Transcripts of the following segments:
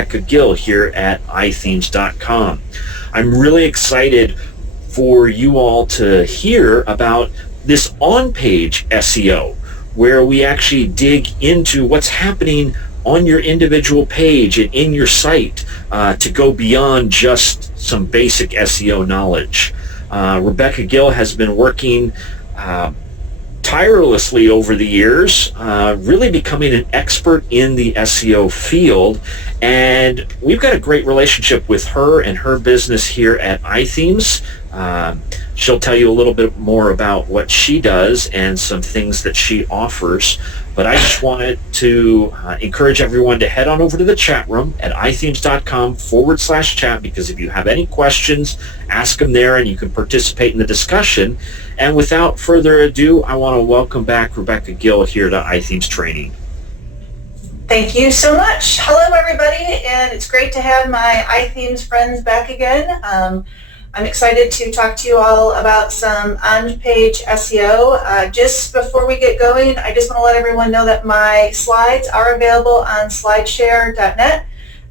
Rebecca Gill here at iThemes.com. I'm really excited for you all to hear about this on-page SEO, where we actually dig into what's happening on your individual page and in your site to go beyond just some basic SEO knowledge. Rebecca Gill has been working tirelessly over the years, really becoming an expert in the SEO field, and we've got a great relationship with her and her business here at iThemes. She'll tell you a little bit more about what she does and some things that she offers, but I just wanted to encourage everyone to head on over to the chat room at iThemes.com/chat, because if you have any questions, ask them there and you can participate in the discussion. And without further ado, I want to welcome back Rebecca Gill here to iThemes Training. Thank you so much. Hello, everybody, and it's great to have my iThemes friends back again. I'm excited to talk to you all about some on-page SEO. Just before we get going, I just want to let everyone know that my slides are available on slideshare.net.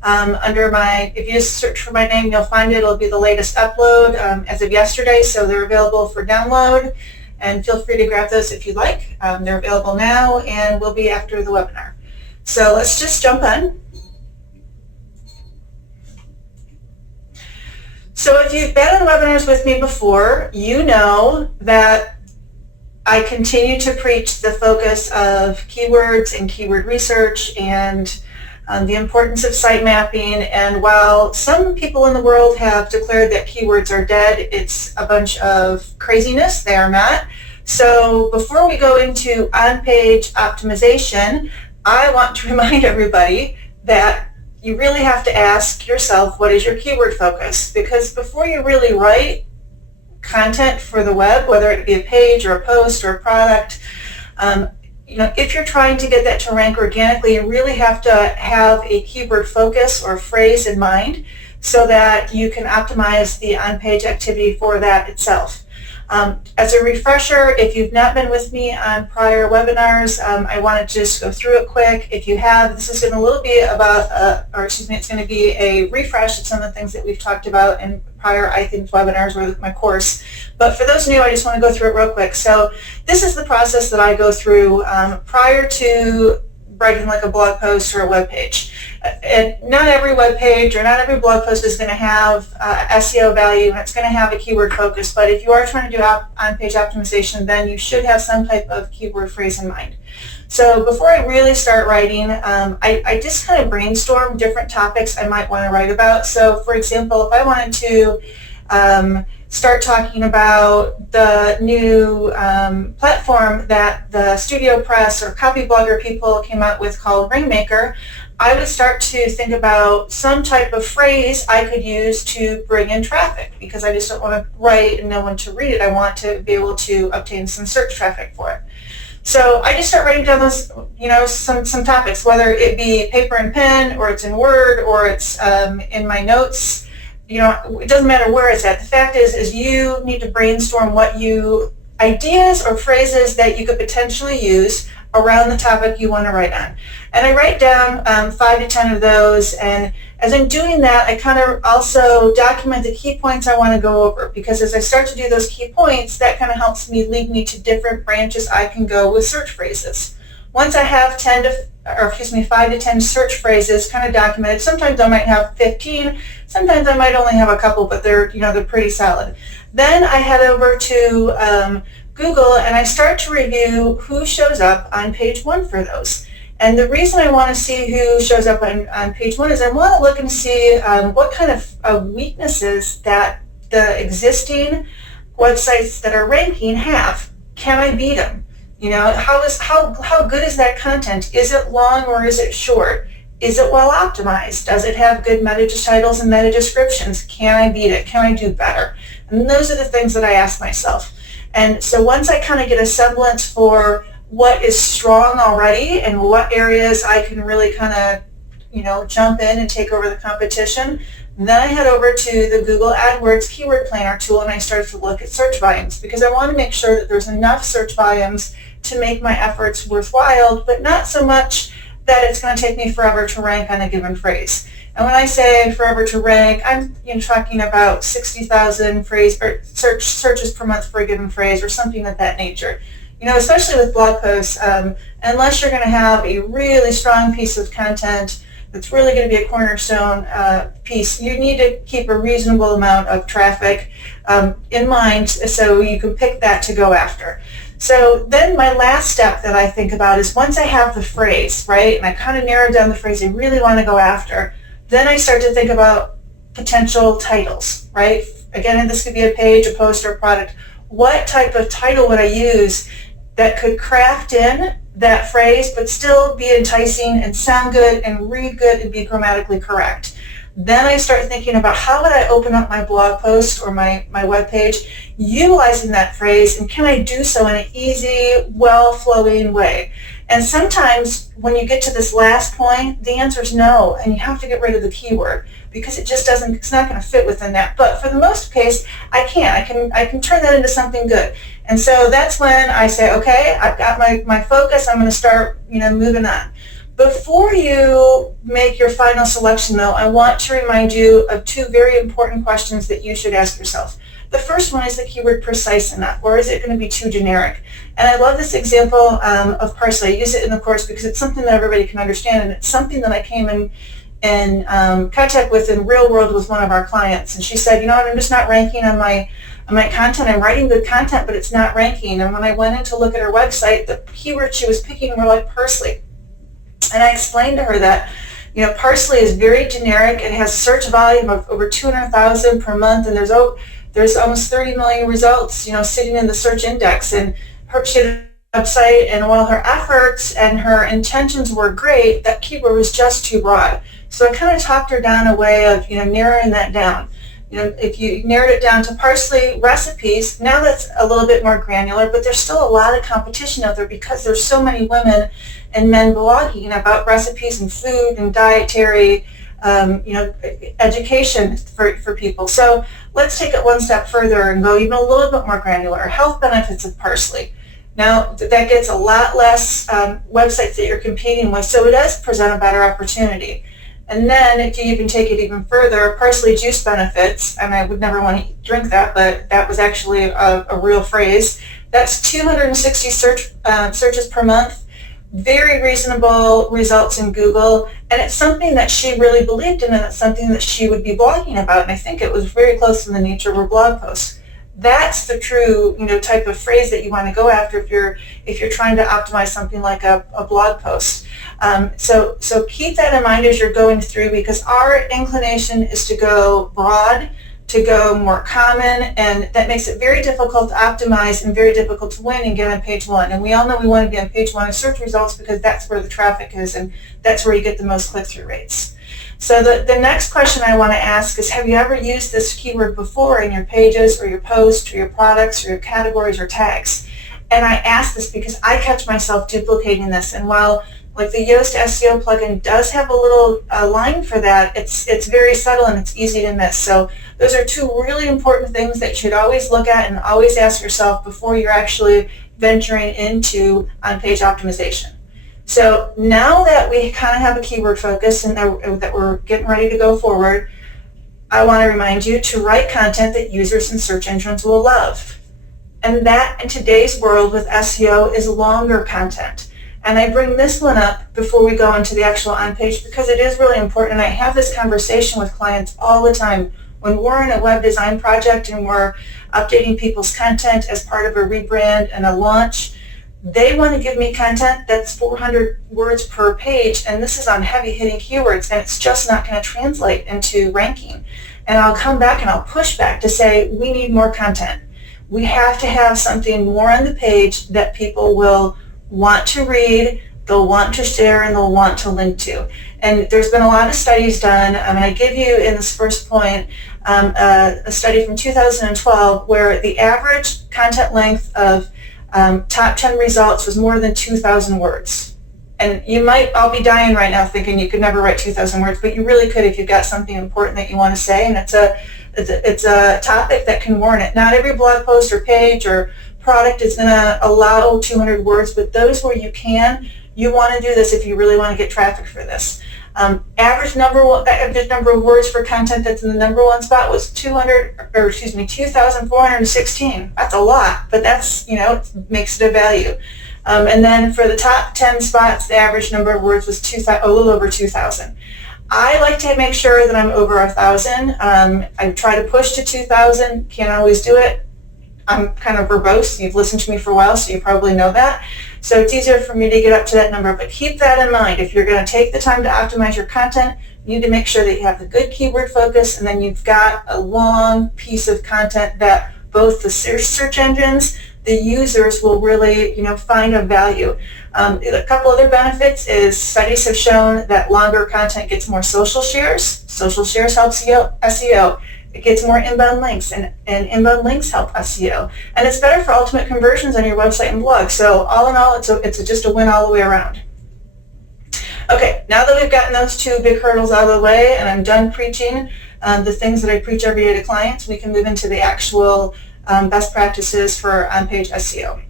If you just search for my name, you'll find it. It'll be the latest upload as of yesterday, so they're available for download, and feel free to grab those if you'd like. They're available now and will be after the webinar. So let's just jump in. So if you've been on webinars with me before, you know that I continue to preach the focus of keywords and keyword research and the importance of site mapping. And while some people in the world have declared that keywords are dead, it's a bunch of craziness. They are not. So before we go into on-page optimization, I want to remind everybody that you really have to ask yourself, what is your keyword focus? Because before you really write content for the web, whether it be a page or a post or a product, if you're trying to get that to rank organically, you really have to have a keyword focus or phrase in mind so that you can optimize the on-page activity for that itself. As a refresher, if you've not been with me on prior webinars, I want to just go through it quick. If you have, this is going to be about, it's going to be a refresh of some of the things that we've talked about in prior iThemes webinars or my course. But for those new, I just want to go through it real quick. So this is the process that I go through prior to writing like a blog post or a web page. And not every web page or not every blog post is going to have SEO value, and it's going to have a keyword focus. But if you are trying to do on-page optimization, then you should have some type of keyword phrase in mind. So before I really start writing, I just kind of brainstorm different topics I might want to write about. So for example, if I wanted to start talking about the new platform that the Studio Press or copy blogger people came out with called Ringmaker, I would start to think about some type of phrase I could use to bring in traffic, because I just don't want to write and no one to read it. I want to be able to obtain some search traffic for it. So I just start writing down those, some topics, whether it be paper and pen, or it's in Word, or it's in my notes. It doesn't matter where it's at. The fact is you need to brainstorm ideas or phrases that you could potentially use around the topic you want to write on. And I write down 5 to 10 of those, and as I'm doing that, I kind of also document the key points I want to go over, because as I start to do those key points, that kind of helps me lead me to different branches I can go with search phrases. Once I have 5 to 10 search phrases kind of documented, sometimes I might have 15, sometimes I might only have a couple, but they're pretty solid. Then I head over to Google and I start to review who shows up on page 1 for those. And the reason I want to see who shows up on page 1 is I want to look and see what kind of weaknesses that the existing websites that are ranking have. Can I beat them? How good is that content? Is it long or is it short? Is it well optimized? Does it have good meta titles and meta descriptions? Can I beat it? Can I do better? And those are the things that I ask myself. And so once I kind of get a semblance for what is strong already and what areas I can really kind of, jump in and take over the competition, then I head over to the Google AdWords Keyword Planner tool and I start to look at search volumes, because I want to make sure that there's enough search volumes to make my efforts worthwhile, but not so much that it's going to take me forever to rank on a given phrase. And when I say forever to rank, I'm talking about 60,000 phrase or searches per month for a given phrase or something of that nature. Especially with blog posts, unless you're going to have a really strong piece of content that's really going to be a cornerstone piece, you need to keep a reasonable amount of traffic in mind so you can pick that to go after. So then my last step that I think about is once I have the phrase, right, and I kind of narrowed down the phrase I really want to go after, then I start to think about potential titles, right? Again, this could be a page, a post, or a product. What type of title would I use that could craft in that phrase but still be enticing and sound good and read good and be grammatically correct? Then I start thinking about how would I open up my blog post or my web page utilizing that phrase, and can I do so in an easy, well-flowing way? And sometimes when you get to this last point, the answer is no, and you have to get rid of the keyword because it's not going to fit within that. But for the most case, I can turn that into something good. And so that's when I say, okay, I've got my focus, I'm going to start, moving on. Before you make your final selection, though, I want to remind you of two very important questions that you should ask yourself. The first one, is the keyword precise enough, or is it going to be too generic? And I love this example of parsley. I use it in the course because it's something that everybody can understand, and it's something that I came in contact with in real world with one of our clients. And she said, I'm just not ranking on my content. I'm writing good content, but it's not ranking. And when I went in to look at her website, the keywords she was picking were like parsley. And I explained to her that, parsley is very generic. It has search volume of over 200,000 per month, and there's almost 30 million results, sitting in the search index. And she had a website, and while her efforts and her intentions were great, that keyword was just too broad. So I kind of talked her down a way of, narrowing that down. If you narrowed it down to parsley recipes, now that's a little bit more granular, but there's still a lot of competition out there because there's so many women and men blogging about recipes and food and dietary, education for people. So let's take it one step further and go even a little bit more granular. Health benefits of parsley. Now, that gets a lot less websites that you're competing with, so it does present a better opportunity. And then if you even take it even further, parsley juice benefits, and I would never want to drink that, but that was actually a real phrase. That's 260 searches per month, very reasonable results in Google, and it's something that she really believed in, and it's something that she would be blogging about, and I think it was very close to the nature of her blog posts. That's the true, type of phrase that you want to go after if you're trying to optimize something like a blog post. So keep that in mind as you're going through, because our inclination is to go broad, to go more common, and that makes it very difficult to optimize and very difficult to win and get on page one. And we all know we want to be on page one of search results because that's where the traffic is and that's where you get the most click-through rates. So the next question I want to ask is, have you ever used this keyword before in your pages or your posts or your products or your categories or tags? And I ask this because I catch myself duplicating this, and while like the Yoast SEO plugin does have a little line for that, it's very subtle and it's easy to miss. So those are two really important things that you should always look at and always ask yourself before you're actually venturing into on-page optimization. So now that we kind of have a keyword focus and that we're getting ready to go forward, I want to remind you to write content that users and search engines will love. And that in today's world with SEO is longer content. And I bring this one up before we go into the actual on-page because it is really important. And I have this conversation with clients all the time. When we're in a web design project and we're updating people's content as part of a rebrand and a launch, they want to give me content that's 400 words per page, and this is on heavy-hitting keywords, and it's just not going to translate into ranking. And I'll come back and I'll push back to say, we need more content. We have to have something more on the page that people will want to read, they'll want to share, and they'll want to link to. And there's been a lot of studies done. I give you in this first point a study from 2012 where the average content length of top 10 results was more than 2,000 words. And you might all be dying right now thinking you could never write 2,000 words, but you really could if you've got something important that you want to say, and it's a topic that can warrant it. Not every blog post or page or product is going to allow 200 words, but those where you can, you want to do this if you really want to get traffic for this. Average number of words for content that's in the number one spot was 2,416. That's a lot, but that's, it makes it a value. And then for the top 10 spots, the average number of words was a little over 2,000. I like to make sure that I'm over 1,000. I try to push to 2,000. Can't always do it. I'm kind of verbose. You've listened to me for a while, so you probably know that. So it's easier for me to get up to that number. But keep that in mind. If you're going to take the time to optimize your content, you need to make sure that you have the good keyword focus, and then you've got a long piece of content that both the search engines, the users will really, find a value. A couple other benefits is studies have shown that longer content gets more social shares. Social shares helps SEO. It gets more inbound links, and inbound links help SEO. And it's better for ultimate conversions on your website and blog. So all in all, it's just a win all the way around. Okay, now that we've gotten those two big hurdles out of the way, and I'm done preaching the things that I preach every day to clients, we can move into the actual best practices for on-page SEO.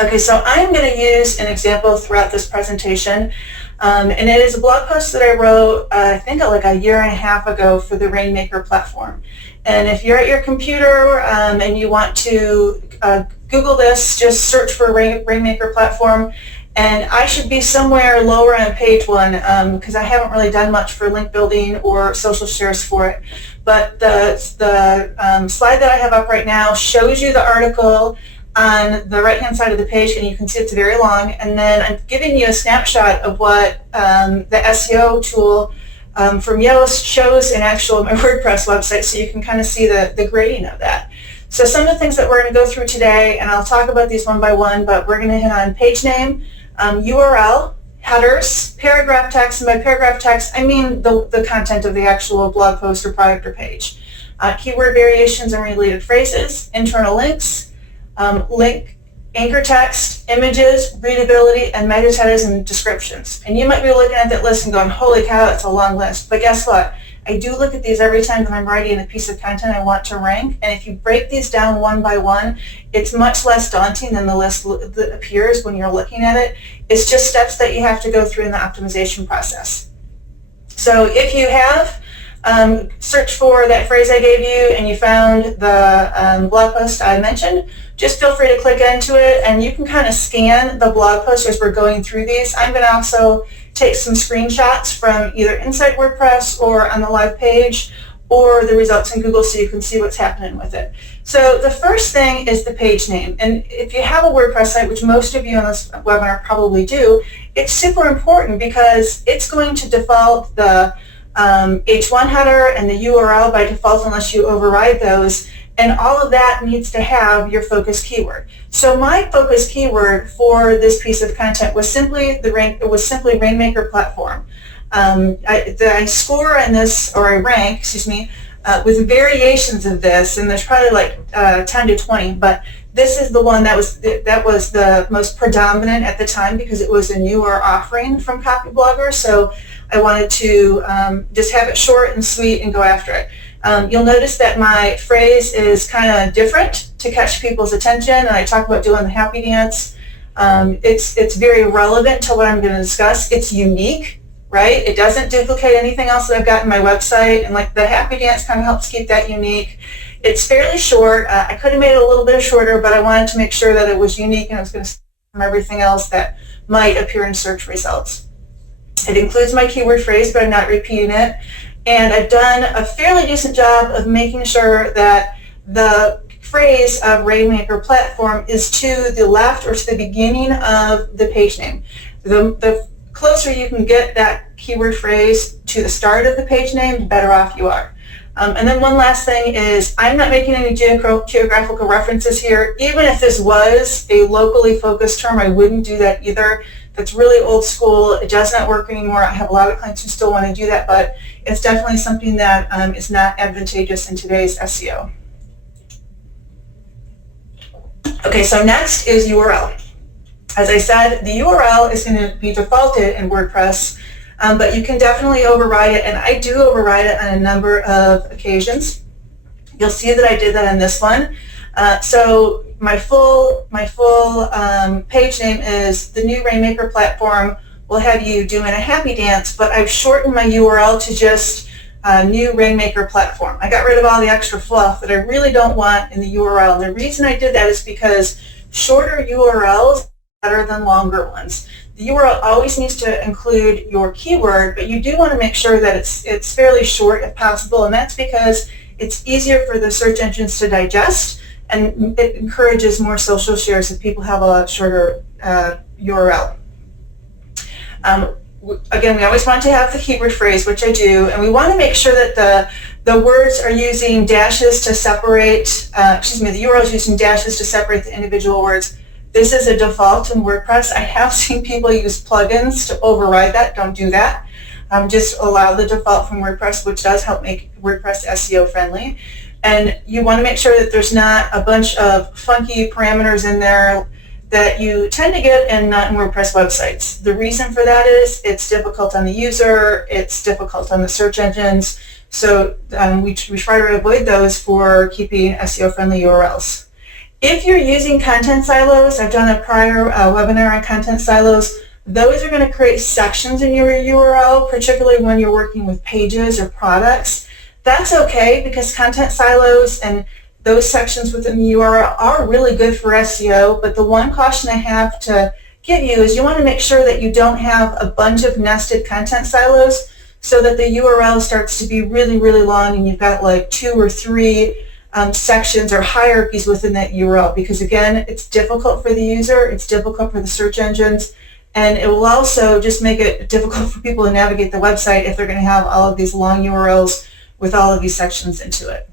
Okay, so I'm going to use an example throughout this presentation, and it is a blog post that I wrote, I think like a year and a half ago for the Rainmaker platform. And if you're at your computer and you want to Google this, just search for Rainmaker platform, and I should be somewhere lower on page 1 because I haven't really done much for link building or social shares for it. But the slide that I have up right now shows you the article on the right-hand side of the page, and you can see it's very long. And then I'm giving you a snapshot of what the SEO tool from Yoast shows in actual my WordPress website, so you can kind of see the grading of that. So some of the things that we're going to go through today, and I'll talk about these one by one, but we're going to hit on page name, URL, headers, paragraph text, and by paragraph text, I mean the content of the actual blog post or product or page. Keyword variations and related phrases, internal links, link, anchor text, images, readability, and meta tags and descriptions. And you might be looking at that list and going, holy cow, that's a long list. But guess what? I do look at these every time that I'm writing a piece of content I want to rank, and if you break these down one by one, it's much less daunting than the list that appears when you're looking at it. It's just steps that you have to go through in the optimization process. So if you have searched for that phrase I gave you and you found the blog post I mentioned, just feel free to click into it, and you can kind of scan the blog post as we're going through these. I'm going to also take some screenshots from either inside WordPress or on the live page or the results in Google so you can see what's happening with it. So the first thing is the page name. And if you have a WordPress site, which most of you on this webinar probably do, it's super important because it's going to default the H1 header and the URL by default unless you override those. And all of that needs to have your focus keyword. So my focus keyword for this piece of content was simply Rainmaker platform. I score in this, or I rank, with variations of this, and there's probably like 10 to 20, but this is the one that was the most predominant at the time because it was a newer offering from Copyblogger. So I wanted to just have it short and sweet and go after it. You'll notice that my phrase is kind of different to catch people's attention, and I talk about doing the happy dance. It's very relevant to what I'm going to discuss. It's unique, right? It doesn't duplicate anything else that I've got in my website, and like the happy dance kind of helps keep that unique. It's fairly short. I could have made it a little bit shorter, but I wanted to make sure that it was unique and it was going to stand from everything else that might appear in search results. It includes my keyword phrase, but I'm not repeating it. And I've done a fairly decent job of making sure that the phrase of Rainmaker platform is to the left or to the beginning of the page name. The closer you can get that keyword phrase to the start of the page name, the better off you are. And then one last thing is I'm not making any geographical references here. Even if this was a locally focused term, I wouldn't do that either. That's really old school. It does not work anymore. I have a lot of clients who still want to do that, but it's definitely something that is not advantageous in today's SEO. Okay, so next is URL. As I said, the URL is going to be defaulted in WordPress, but you can definitely override it, and I do override it on a number of occasions. You'll see that I did that on this one. So my full page name is the new Rainmaker platform will have you doing a happy dance, but I've shortened my URL to just new Rainmaker platform. I got rid of all the extra fluff that I really don't want in the URL. And the reason I did that is because shorter URLs are better than longer ones. The URL always needs to include your keyword, but you do want to make sure that it's fairly short if possible, and that's because it's easier for the search engines to digest, and it encourages more social shares if people have a shorter URL. Again, we always want to have the keyword phrase, which I do, and we want to make sure that the words are using dashes to separate, the URL is using dashes to separate the individual words. This is a default in WordPress. I have seen people use plugins to override that. Don't do that. Just allow the default from WordPress, which does help make WordPress SEO friendly. And you want to make sure that there's not a bunch of funky parameters in there that you tend to get in not in WordPress websites. The reason for that is it's difficult on the user, it's difficult on the search engines, so we try to avoid those for keeping SEO-friendly URLs. If you're using content silos, I've done a prior webinar on content silos, those are going to create sections in your URL, particularly when you're working with pages or products. That's okay because content silos and those sections within the URL are really good for SEO, but the one caution I have to give you is you want to make sure that you don't have a bunch of nested content silos so that the URL starts to be really, really long and you've got like 2 or 3 sections or hierarchies within that URL, because again, it's difficult for the user, it's difficult for the search engines, and it will also just make it difficult for people to navigate the website if they're going to have all of these long URLs with all of these sections into it.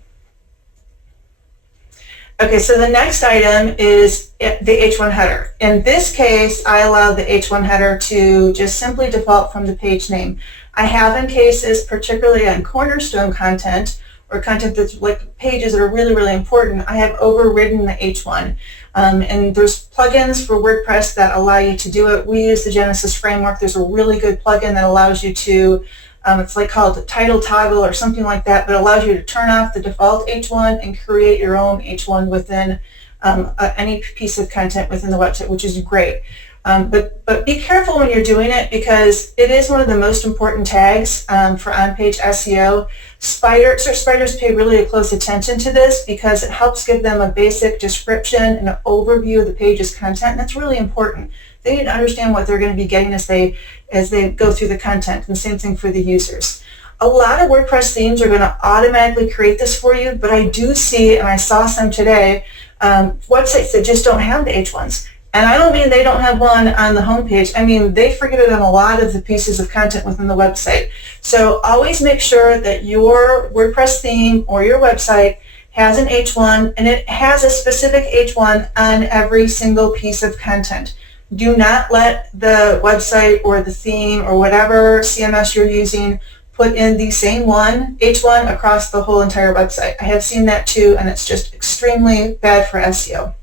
Okay, so the next item is the H1 header. In this case, I allow the H1 header to just simply default from the page name. I have in cases, particularly on cornerstone content or content that's like pages that are really, really important, I have overridden the H1. And there's plugins for WordPress that allow you to do it. We use the Genesis framework. There's a really good plugin that allows you to it's like called title toggle or something like that, but allows you to turn off the default H1 and create your own H1 within any piece of content within the website, which is great. But be careful when you're doing it because it is one of the most important tags for on-page SEO. Search spiders pay really close attention to this because it helps give them a basic description and an overview of the page's content, and that's really important. They need to understand what they're going to be getting as they go through the content, and the same thing for the users. A lot of WordPress themes are going to automatically create this for you, but I do see, and I saw some today, websites that just don't have the H1s. And I don't mean they don't have one on the homepage. I mean they forget it on a lot of the pieces of content within the website. So always make sure that your WordPress theme or your website has an H1, and it has a specific H1 on every single piece of content. Do not let the website or the theme or whatever CMS you're using put in the same H1 across the whole entire website. I have seen that too, and it's just extremely bad for SEO.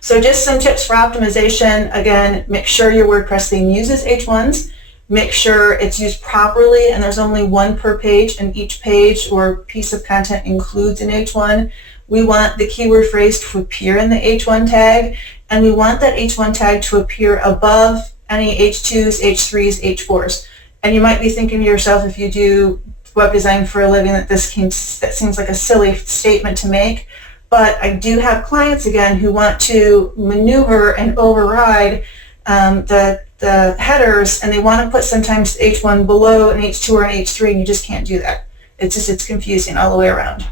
So just some tips for optimization. Again, make sure your WordPress theme uses H1s. Make sure it's used properly, and there's only one per page, and each page or piece of content includes an H1. We want the keyword phrase to appear in the H1 tag, and we want that H1 tag to appear above any H2s, H3s, H4s. And you might be thinking to yourself, if you do web design for a living, that seems like a silly statement to make. But I do have clients, again, who want to maneuver and override the headers, and they want to put sometimes H1 below an H2 or an H3, and you just can't do that. It's confusing all the way around.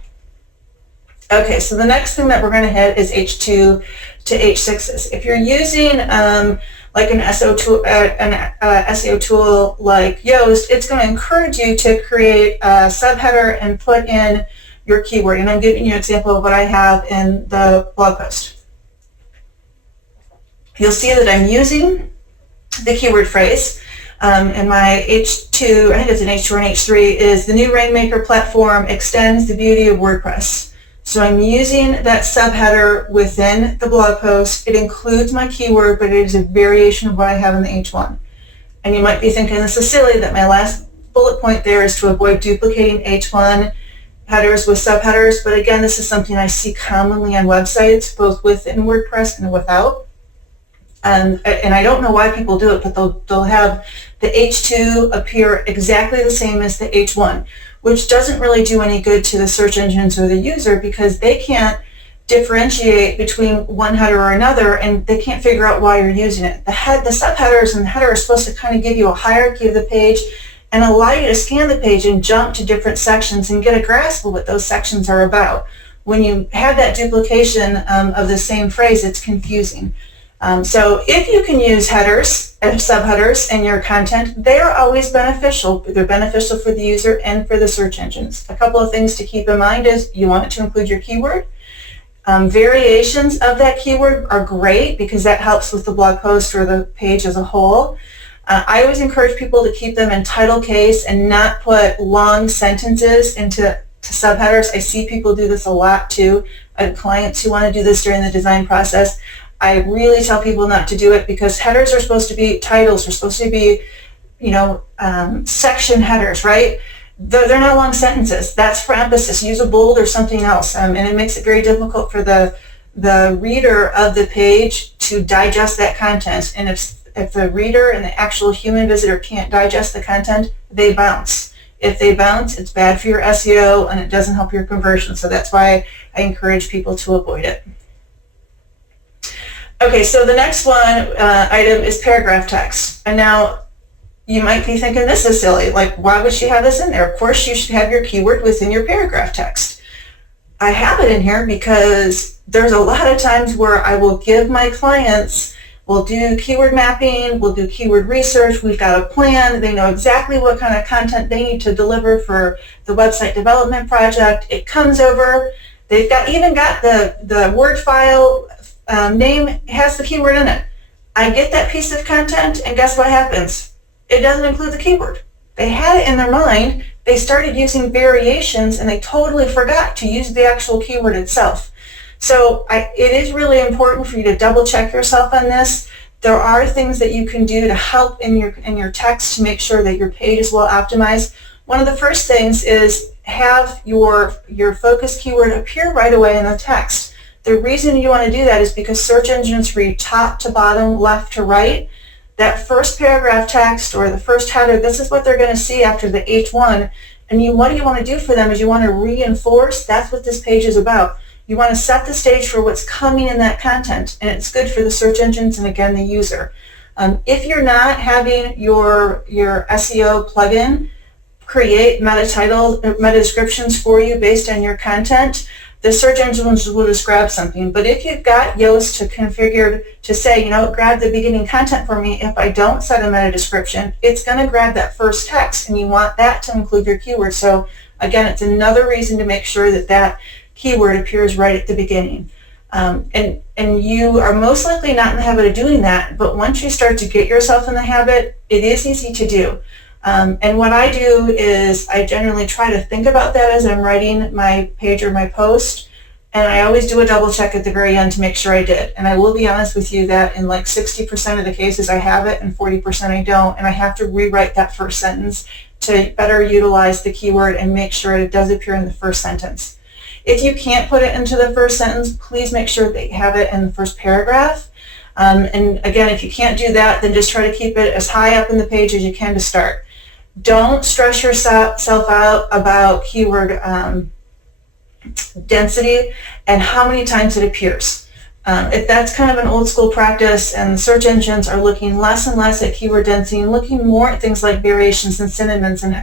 Okay, so the next thing that we're going to hit is H2 to H6s. If you're using like an SEO tool like Yoast, it's going to encourage you to create a subheader and put in your keyword. And I'm giving you an example of what I have in the blog post. You'll see that I'm using the keyword phrase. And my H2, I think it's an H2 or an H3, is the new Rainmaker platform extends the beauty of WordPress. So I'm using that subheader within the blog post. It includes my keyword, but it is a variation of what I have in the H1. And you might be thinking, this is silly that my last bullet point there is to avoid duplicating H1 headers with subheaders, but again, this is something I see commonly on websites, both within WordPress and without. and I don't know why people do it, but they'll have the H2 appear exactly the same as the H1, which doesn't really do any good to the search engines or the user because they can't differentiate between one header or another, and they can't figure out why you're using it. The subheaders and the header are supposed to kind of give you a hierarchy of the page and allow you to scan the page and jump to different sections and get a grasp of what those sections are about. When you have that duplication of the same phrase, it's confusing. So if you can use headers and subheaders in your content, they are always beneficial. They're beneficial for the user and for the search engines. A couple of things to keep in mind is you want it to include your keyword. Variations of that keyword are great because that helps with the blog post or the page as a whole. I always encourage people to keep them in title case and not put long sentences into subheaders. I see people do this a lot too. I have clients who want to do this during the design process. I really tell people not to do it because headers are supposed to be, titles are supposed to be, section headers, right? They're not long sentences. That's for emphasis. Use a bold or something else, and it makes it very difficult for the reader of the page to digest that content. And if the reader and the actual human visitor can't digest the content, they bounce. If they bounce, it's bad for your SEO and it doesn't help your conversion. So that's why I encourage people to avoid it. Okay, so the next item is paragraph text. And now you might be thinking this is silly. Like, why would she have this in there? Of course, you should have your keyword within your paragraph text. I have it in here because there's a lot of times where I will give my clients, we'll do keyword mapping, we'll do keyword research, we've got a plan, they know exactly what kind of content they need to deliver for the website development project. It comes over, they've even got the Word file name has the keyword in it. I get that piece of content and guess what happens? It doesn't include the keyword. They had it in their mind, they started using variations and they totally forgot to use the actual keyword itself. So it is really important for you to double check yourself on this. There are things that you can do to help in your text to make sure that your page is well optimized. One of the first things is have your focus keyword appear right away in the text. The reason you want to do that is because search engines read top to bottom, left to right. That first paragraph text or the first header, this is what they're going to see after the H1. And what you want to do for them is you want to reinforce, that's what this page is about. You want to set the stage for what's coming in that content, and it's good for the search engines and, again, the user. If you're not having your SEO plugin create meta descriptions for you based on your content, the search engines will just grab something. But if you've got Yoast configured to say, grab the beginning content for me, if I don't set a meta description, it's going to grab that first text, and you want that to include your keyword. So again, it's another reason to make sure that keyword appears right at the beginning. And you are most likely not in the habit of doing that, but once you start to get yourself in the habit, it is easy to do. And what I do is I generally try to think about that as I'm writing my page or my post, and I always do a double check at the very end to make sure I did. And I will be honest with you that in like 60% of the cases I have it and 40% I don't, and I have to rewrite that first sentence to better utilize the keyword and make sure it does appear in the first sentence. If you can't put it into the first sentence, please make sure that you have it in the first paragraph. And again, if you can't do that, then just try to keep it as high up in the page as you can to start. Don't stress yourself out about keyword density and how many times it appears. If that's kind of an old school practice and the search engines are looking less and less at keyword density and looking more at things like variations and synonyms and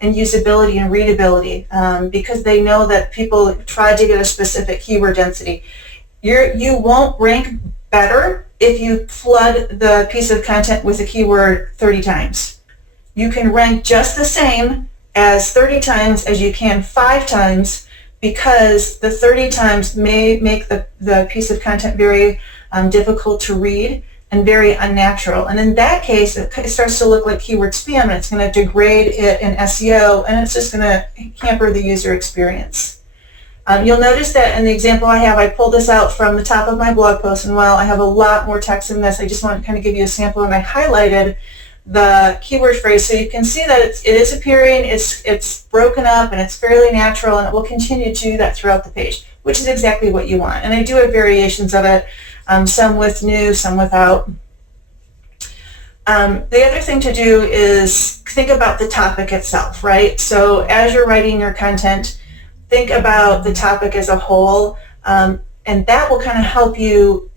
and usability and readability, because they know that people try to get a specific keyword density. You won't rank better if you flood the piece of content with a keyword 30 times. You can rank just the same as 30 times as you can 5 times, because the 30 times may make the piece of content very difficult to read and very unnatural. And in that case, it starts to look like keyword spam, and it's going to degrade it in SEO, and it's just going to hamper the user experience. You'll notice that in the example I have, I pulled this out from the top of my blog post, and while I have a lot more text in this, I just want to kind of give you a sample, and I highlighted the keyword phrase so you can see that it is appearing, it's broken up, and it's fairly natural, and it will continue to do that throughout the page, which is exactly what you want. And I do have variations of it. some with new, some without. The other thing to do is think about the topic itself, right? So as you're writing your content, think about the topic as a whole, and that will kind of help you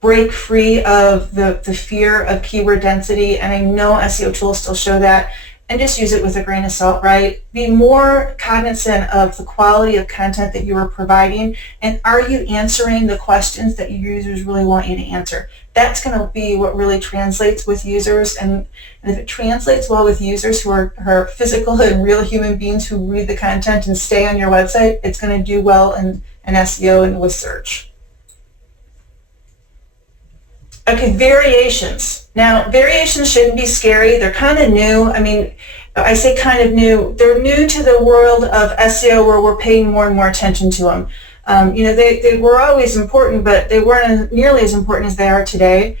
break free of the fear of keyword density. And I know SEO tools still show that, and just use it with a grain of salt, right? Be more cognizant of the quality of content that you are providing, and are you answering the questions that your users really want you to answer? That's going to be what really translates with users, and if it translates well with users who are physical and real human beings who read the content and stay on your website, it's going to do well in SEO and with search. Okay, variations. Now, variations shouldn't be scary. They're kind of new. I mean, I say kind of new. They're new to the world of SEO where we're paying more and more attention to them. They were always important, but they weren't nearly as important as they are today.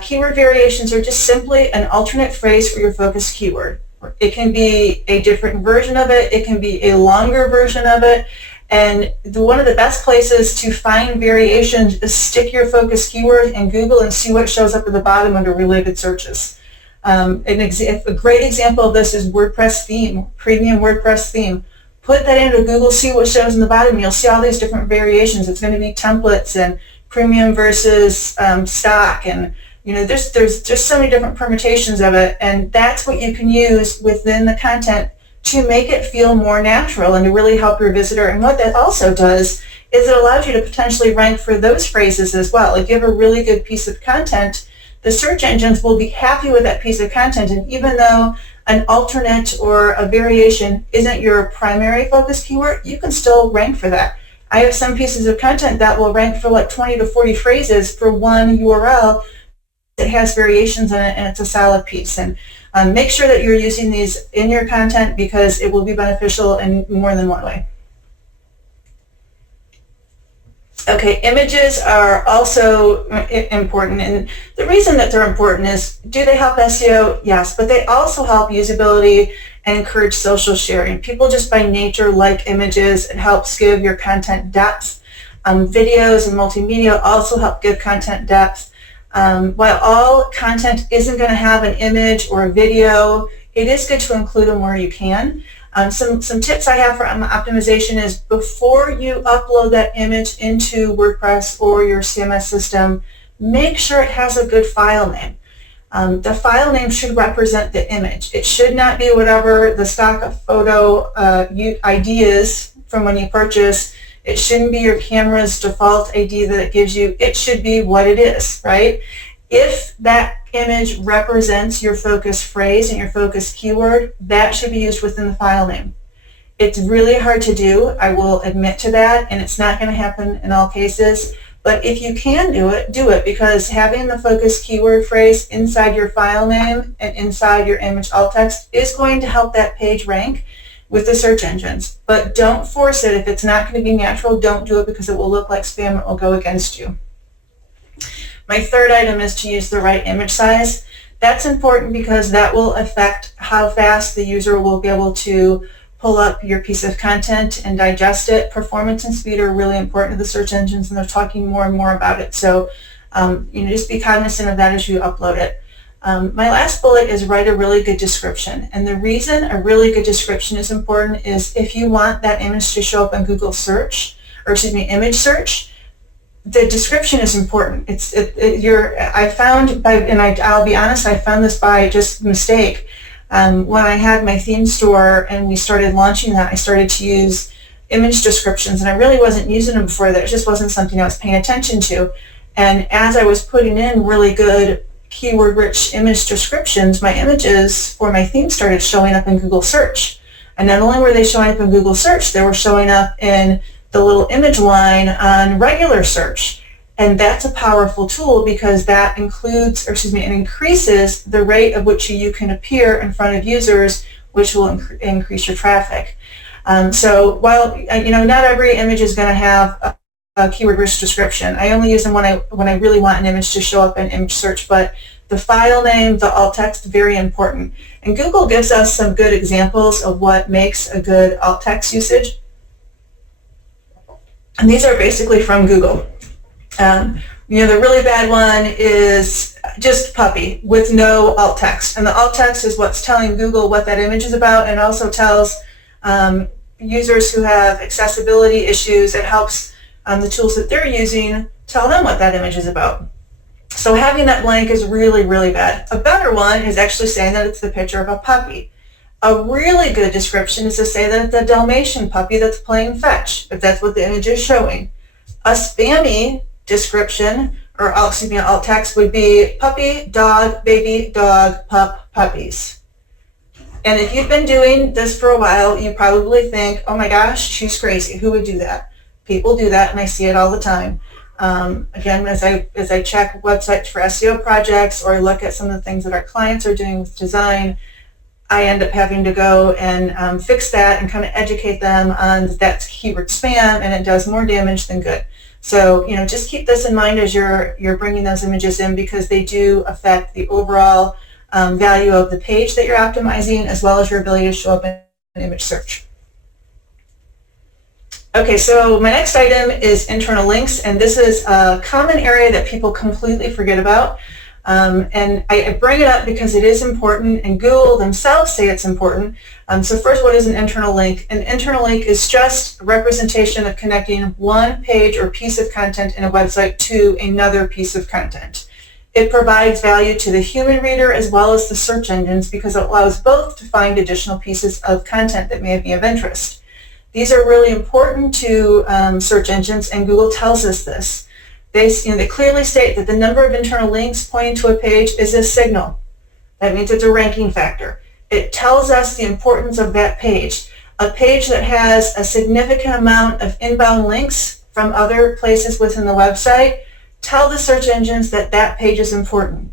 Keyword variations are just simply an alternate phrase for your focused keyword. It can be a different version of it. It can be a longer version of it. And one of the best places to find variations is stick your focus keyword in Google and see what shows up at the bottom under related searches. A great example of this is WordPress theme, premium WordPress theme. Put that into Google, see what shows in the bottom, and you'll see all these different variations. It's going to be templates and premium versus stock, and there's just so many different permutations of it, and that's what you can use within the content to make it feel more natural and to really help your visitor. And what that also does is it allows you to potentially rank for those phrases as well. If you have a really good piece of content, the search engines will be happy with that piece of content, and even though an alternate or a variation isn't your primary focus keyword, you can still rank for that. I have some pieces of content that will rank for like 20 to 40 phrases for one URL that has variations in it, and it's a solid piece. And make sure that you're using these in your content because it will be beneficial in more than one way. Okay, images are also important, and the reason that they're important is, do they help SEO? Yes, but they also help usability and encourage social sharing. People just by nature like images. It helps give your content depth. Videos and multimedia also help give content depth. While all content isn't going to have an image or a video, it is good to include them where you can. Some tips I have for optimization is, before you upload that image into WordPress or your CMS system, make sure it has a good file name. The file name should represent the image. It should not be whatever the stock photo ID is from when you purchase. It shouldn't be your camera's default ID that it gives you. It should be what it is, right? If that image represents your focus phrase and your focus keyword, that should be used within the file name. It's really hard to do, I will admit to that, and it's not going to happen in all cases. But if you can do it, because having the focus keyword phrase inside your file name and inside your image alt text is going to help that page rank with the search engines. But don't force it. If it's not going to be natural, don't do it, because it will look like spam. It will go against you. My third item is to use the right image size. That's important because that will affect how fast the user will be able to pull up your piece of content and digest it. Performance and speed are really important to the search engines, and they're talking more and more about it. So just be cognizant of that as you upload it. My last bullet is write a really good description. And the reason a really good description is important is, if you want that image to show up in Google search, or image search, the description is important. I'll be honest, I found this by just mistake. When I had my theme store and we started launching that, I started to use image descriptions, and I really wasn't using them before that. It just wasn't something I was paying attention to. And as I was putting in really good keyword-rich image descriptions, my images for my theme started showing up in Google search. And not only were they showing up in Google search, they were showing up in the little image line on regular search. And that's a powerful tool, because that increases the rate at which you can appear in front of users, which will increase your traffic. So while not every image is going to have a keyword-rich description, I only use them when I really want an image to show up in image search. But the file name, the alt text, very important. And Google gives us some good examples of what makes a good alt text usage. And these are basically from Google. The really bad one is just puppy with no alt text. And the alt text is what's telling Google what that image is about, and also tells users who have accessibility issues. It helps the tools that they're using tell them what that image is about. So having that blank is really, really bad. A better one is actually saying that it's the picture of a puppy. A really good description is to say that it's a Dalmatian puppy that's playing fetch, if that's what the image is showing. A spammy description, or alt text, would be puppy, dog, baby, dog, pup, puppies. And if you've been doing this for a while, you probably think, oh my gosh, she's crazy. Who would do that? People do that, and I see it all the time. Again, as I check websites for SEO projects, or look at some of the things that our clients are doing with design, I end up having to go and fix that and kind of educate them on that's keyword spam, and it does more damage than good. So, just keep this in mind as you're bringing those images in, because they do affect the overall value of the page that you're optimizing, as well as your ability to show up in image search. Okay, so my next item is internal links, and this is a common area that people completely forget about. And I bring it up because it is important, and Google themselves say it's important. So first, what is an internal link? An internal link is just a representation of connecting one page or piece of content in a website to another piece of content. It provides value to the human reader as well as the search engines, because it allows both to find additional pieces of content that may be of interest. These are really important to search engines, and Google tells us this. They clearly state that the number of internal links pointing to a page is a signal. That means it's a ranking factor. It tells us the importance of that page. A page that has a significant amount of inbound links from other places within the website tell the search engines that that page is important.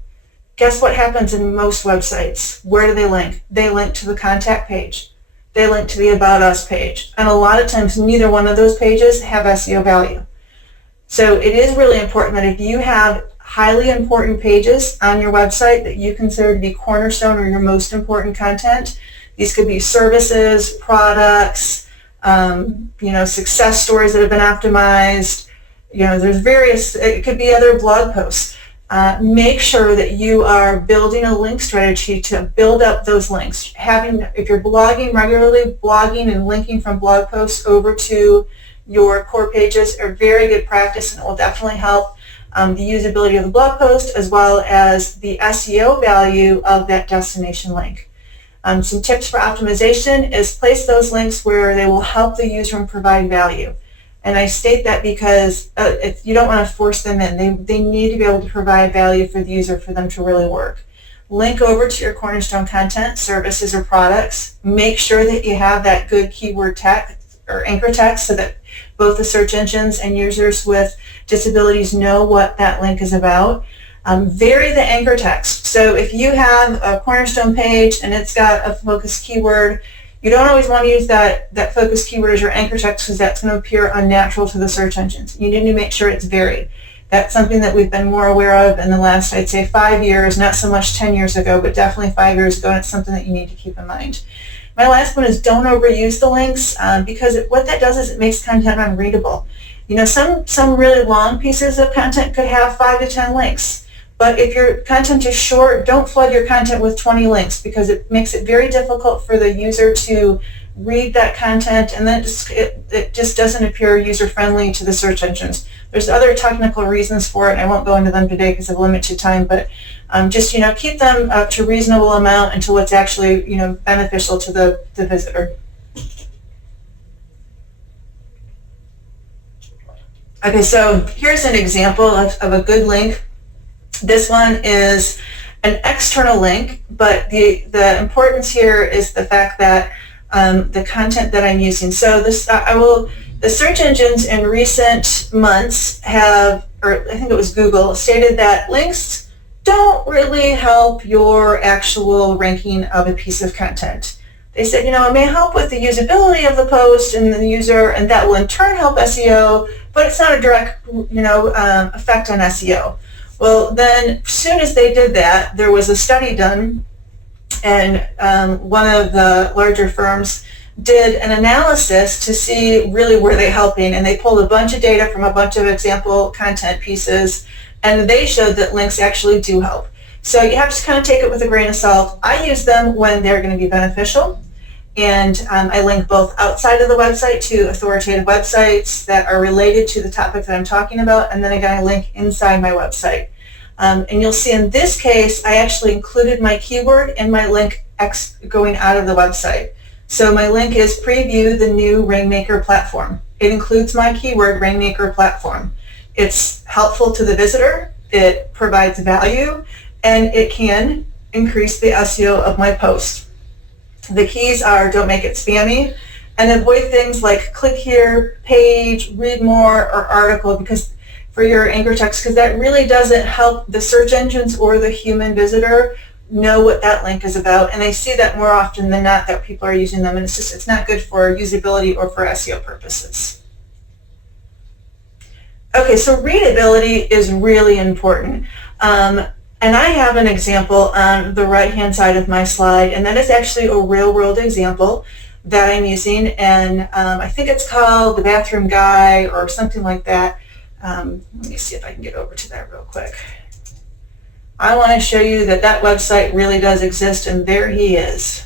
Guess what happens in most websites? Where do they link? They link to the contact page. They link to the About Us page. And a lot of times, neither one of those pages have SEO value. So it is really important that if you have highly important pages on your website that you consider to be cornerstone or your most important content, these could be services, products, success stories that have been optimized. There's various, it could be other blog posts. Make sure that you are building a link strategy to build up those links. If you're blogging regularly, blogging and linking from blog posts over to your core pages are very good practice, and it will definitely help the usability of the blog post as well as the SEO value of that destination link. Some tips for optimization is place those links where they will help the user and provide value. And I state that because you don't want to force them in. They need to be able to provide value for the user for them to really work. Link over to your cornerstone content, services, or products. Make sure that you have that good keyword text or anchor text so that both the search engines and users with disabilities know what that link is about. Vary the anchor text. So if you have a cornerstone page and it's got a focused keyword, you don't always want to use that focused keyword as your anchor text, because that's going to appear unnatural to the search engines. You need to make sure it's varied. That's something that we've been more aware of in the last, I'd say, 5 years, not so much 10 years ago, but definitely 5 years ago, and it's something that you need to keep in mind. My last one is don't overuse the links, because what that does is it makes content unreadable. Some really long pieces of content could have 5 to 10 links. But if your content is short, don't flood your content with 20 links, because it makes it very difficult for the user to read that content, and then it just doesn't appear user-friendly to the search engines. There's other technical reasons for it, and I won't go into them today because of limited time, but just keep them up to a reasonable amount until it's actually beneficial to the visitor. Okay, so here's an example of a good link. This one is an external link, but the importance here is the fact that the content that I'm using. So the search engines in recent months have, or I think it was Google, stated that links don't really help your actual ranking of a piece of content. They said, it may help with the usability of the post and the user, and that will in turn help SEO, but it's not a direct, effect on SEO. Well, then, as soon as they did that, there was a study done, and one of the larger firms did an analysis to see really were they helping, and they pulled a bunch of data from a bunch of example content pieces and they showed that links actually do help. So you have to kind of take it with a grain of salt. I use them when they're going to be beneficial, and I link both outside of the website to authoritative websites that are related to the topic that I'm talking about, and then again I link inside my website. And you'll see in this case I actually included my keyword in my link going out of the website. So my link is preview the new Rainmaker platform. It includes my keyword Rainmaker platform. It's helpful to the visitor, it provides value, and it can increase the SEO of my post. The keys are don't make it spammy, and avoid things like click here, page, read more, or article because for your anchor text, because that really doesn't help the search engines or the human visitor know what that link is about. And I see that more often than not that people are using them, and it's not good for usability or for SEO purposes. Okay, so readability is really important. And I have an example on the right-hand side of my slide, and that is actually a real-world example that I'm using, and I think it's called The Bathroom Guy or something like that. Let me see if I can get over to that real quick. I want to show you that that website really does exist, and there he is.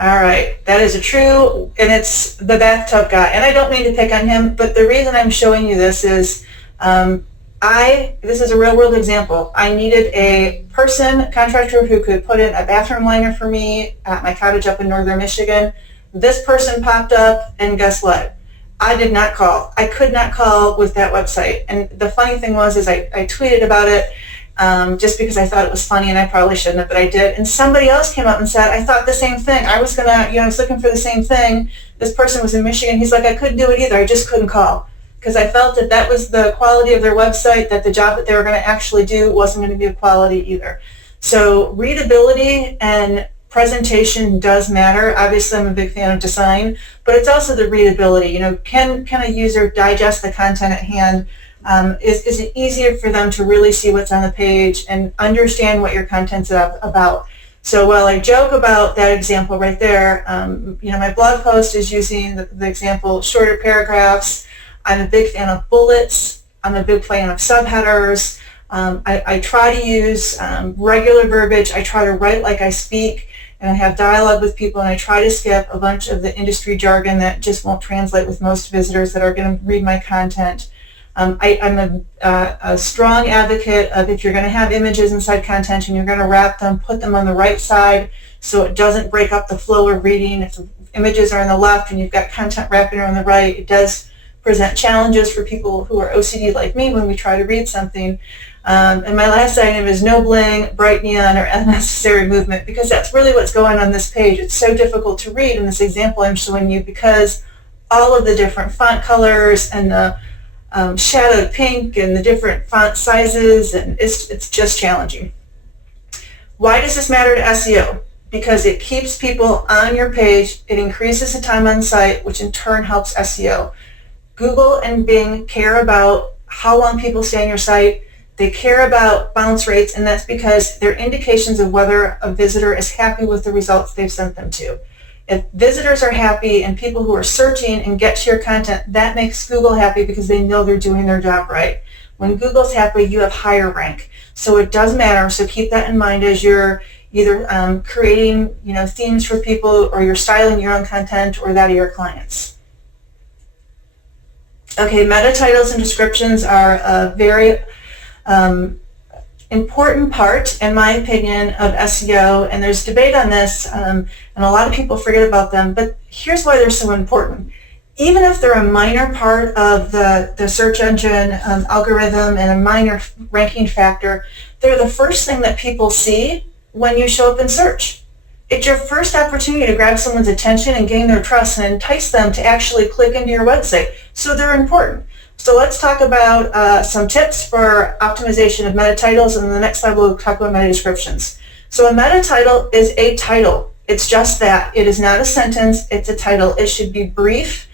All right, that is a true, and it's The Bathtub Guy, and I don't mean to pick on him, but the reason I'm showing you this is this is a real-world example. I needed a contractor who could put in a bathroom liner for me at my cottage up in northern Michigan. This person popped up, and guess what? I did not call. I could not call with that website. And the funny thing was I tweeted about it just because I thought it was funny, and I probably shouldn't have, but I did. And somebody else came up and said, I thought the same thing. I was looking for the same thing. This person was in Michigan. He's like, I couldn't do it either. I just couldn't call. Because I felt that that was the quality of their website, that the job that they were going to actually do wasn't going to be of quality either. So readability and presentation does matter. Obviously, I'm a big fan of design, but it's also the readability. Can a user digest the content at hand? Is it easier for them to really see what's on the page and understand what your content's about? So while I joke about that example right there, my blog post is using the example shorter paragraphs. I'm a big fan of bullets. I'm a big fan of subheaders. I try to use regular verbiage. I try to write like I speak, and I have dialogue with people, and I try to skip a bunch of the industry jargon that just won't translate with most visitors that are going to read my content. I'm a strong advocate of if you're going to have images inside content and you're going to wrap them, put them on the right side so it doesn't break up the flow of reading. If the images are on the left and you've got content wrapping on the right, it does present challenges for people who are OCD like me when we try to read something. And my last item is no bling, bright neon, or unnecessary movement, because that's really what's going on this page. It's so difficult to read in this example I'm showing you because all of the different font colors and the shadowed pink and the different font sizes, and it's just challenging. Why does this matter to SEO? Because it keeps people on your page, it increases the time on site, which in turn helps SEO. Google and Bing care about how long people stay on your site. They care about bounce rates, and that's because they're indications of whether a visitor is happy with the results they've sent them to. If visitors are happy and people who are searching and get to your content, that makes Google happy because they know they're doing their job right. When Google's happy, you have higher rank. So it does matter. So keep that in mind as you're either creating themes for people, or you're styling your own content or that of your clients. Okay, meta titles and descriptions are a very important part, in my opinion, of SEO, and there's debate on this, and a lot of people forget about them, but here's why they're so important. Even if they're a minor part of the search engine algorithm and a minor ranking factor, they're the first thing that people see when you show up in search. It's your first opportunity to grab someone's attention and gain their trust and entice them to actually click into your website. So they're important. So let's talk about some tips for optimization of meta titles, and in the next slide we'll talk about meta descriptions. So a meta title is a title. It's just that. It is not a sentence, it's a title. It should be brief,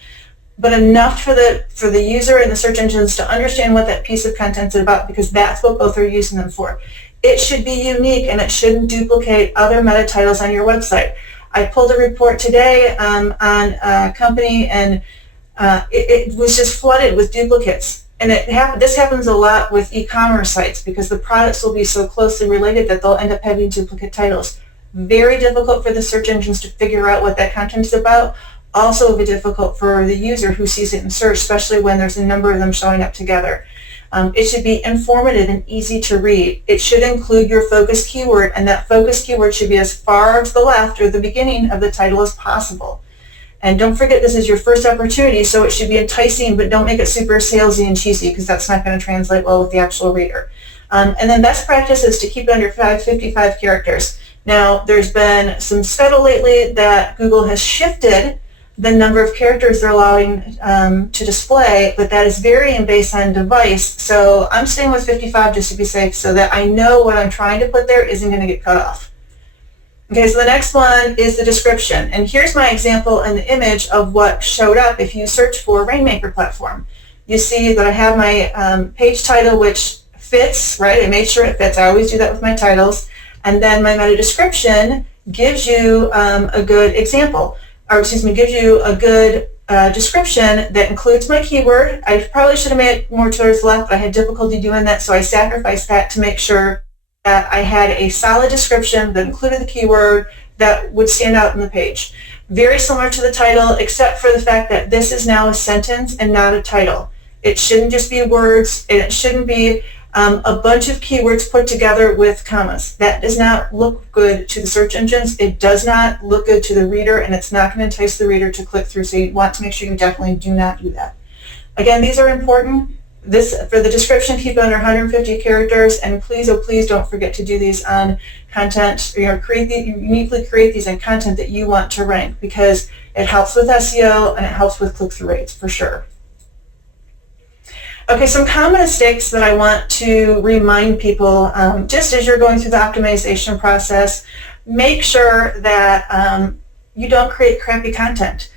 but enough for the user and the search engines to understand what that piece of content is about, because that's what both are using them for. It should be unique, and it shouldn't duplicate other meta titles on your website. I pulled a report today on a company, and it was just flooded with duplicates. And this happens a lot with e-commerce sites because the products will be so closely related that they'll end up having duplicate titles. Very difficult for the search engines to figure out what that content is about. Also difficult for the user who sees it in search, especially when there's a number of them showing up together. It should be informative and easy to read. It should include your focus keyword, and that focus keyword should be as far to the left or the beginning of the title as possible. And don't forget, this is your first opportunity, so it should be enticing, but don't make it super salesy and cheesy because that's not going to translate well with the actual reader. And then best practice is to keep it under 55 characters. Now, there's been some scuttle lately that Google has shifted the number of characters they're allowing to display, but that is varying based on device. So I'm staying with 55 just to be safe so that I know what I'm trying to put there isn't going to get cut off. Okay, so the next one is the description. And here's my example in the image of what showed up if you search for Rainmaker platform. You see that I have my page title, which fits, right? I made sure it fits. I always do that with my titles. And then my meta description gives you a good example, or excuse me, gives you a good description that includes my keyword. I probably should have made it more towards the left, but I had difficulty doing that, so I sacrificed that to make sure that I had a solid description that included the keyword that would stand out in the page. Very similar to the title, except for the fact that this is now a sentence and not a title. It shouldn't just be words, and it shouldn't be a bunch of keywords put together with commas. That does not look good to the search engines. It does not look good to the reader, and it's not going to entice the reader to click through, so you want to make sure you definitely do not do that. Again, these are important. For the description, keep it under 150 characters, and please, oh please, don't forget to do these on content, uniquely create these on content that you want to rank, because it helps with SEO and it helps with click-through rates for sure. Okay, some common mistakes that I want to remind people, just as you're going through the optimization process, make sure that you don't create crappy content.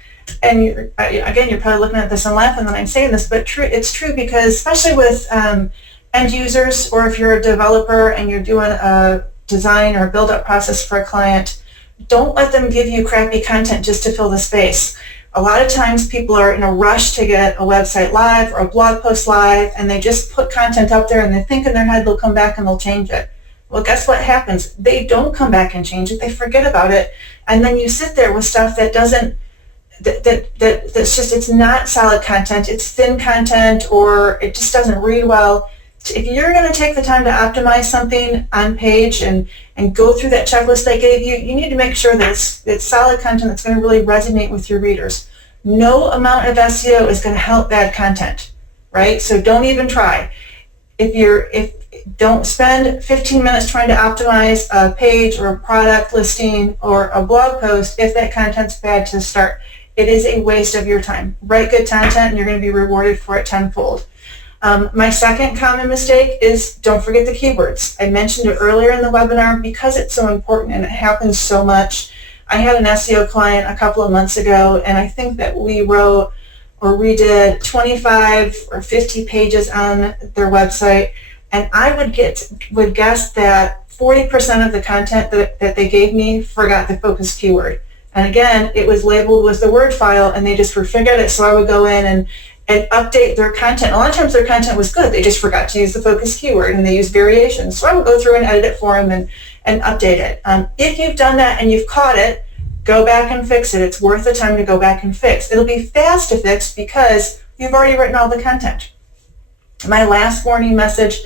And again, you're probably looking at this and laughing when I'm saying this, but it's true because especially with end users, or if you're a developer and you're doing a design or build-up process for a client, don't let them give you crappy content just to fill the space. A lot of times people are in a rush to get a website live or a blog post live, and they just put content up there and they think in their head they'll come back and they'll change it. Well, guess what happens? They don't come back and change it. They forget about it. And then you sit there with stuff that doesn't, that's just, it's not solid content. It's thin content, or it just doesn't read well. If you're going to take the time to optimize something on page and go through that checklist I gave you, you need to make sure that it's solid content that's going to really resonate with your readers. No amount of SEO is going to help bad content, right? So don't even try. Don't spend 15 minutes trying to optimize a page or a product listing or a blog post if that content's bad to start. It is a waste of your time. Write good content and you're going to be rewarded for it tenfold. My second common mistake is don't forget the keywords. I mentioned it earlier in the webinar because it's so important and it happens so much. I had an SEO client a couple of months ago, and I think that we wrote or redid 25 or 50 pages on their website, and I would guess that 40% of the content that they gave me forgot the focus keyword. And again, it was labeled as the Word file, and they just forgot it, so I would go in and update their content. A lot of times their content was good. They just forgot to use the focus keyword, and they used variations. So I would go through and edit it for them and update it. If you've done that and you've caught it, go back and fix it. It's worth the time to go back and fix. It'll be fast to fix because you've already written all the content. My last warning message